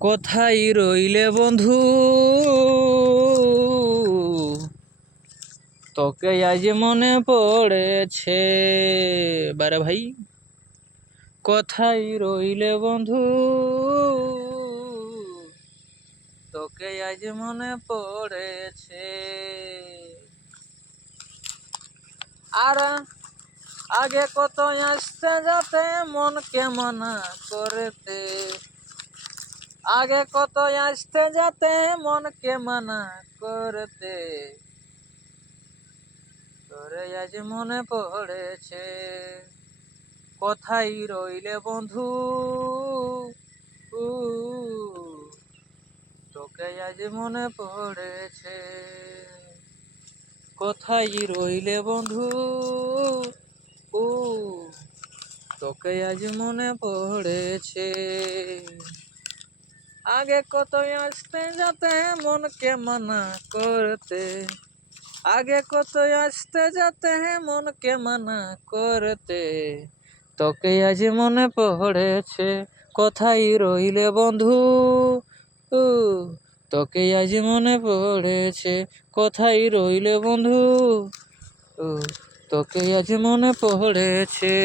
কোথায় রইলে বন্ধু, তোকে আজ মনে পড়েছে। বারে ভাই, কোথায় রইলে বন্ধু, তোকে আজ মনে পড়েছে। আর আগে কত আসতে যাতে মনকে মানা করতে, আগে কত আসতে যাতে মনকে মানা করতে, তোরে আজ মনে পড়েছে। কোথায় রইলে বন্ধু, তোকে আজ মনে পড়েছে। কোথায় রইলে বন্ধু, তোকে আজ মনে পড়েছে। আগে কত আসতে যাতে মনকে মানা করতে, আগে কত আসতে যাতে মনকে মানা করতে, তোকে আজ মনে পড়েছে। কোথায় রইলে বন্ধু, তোকে আজ মনে পড়েছে। কোথায় রইলে বন্ধু, তোকে আজ মনে পড়েছে।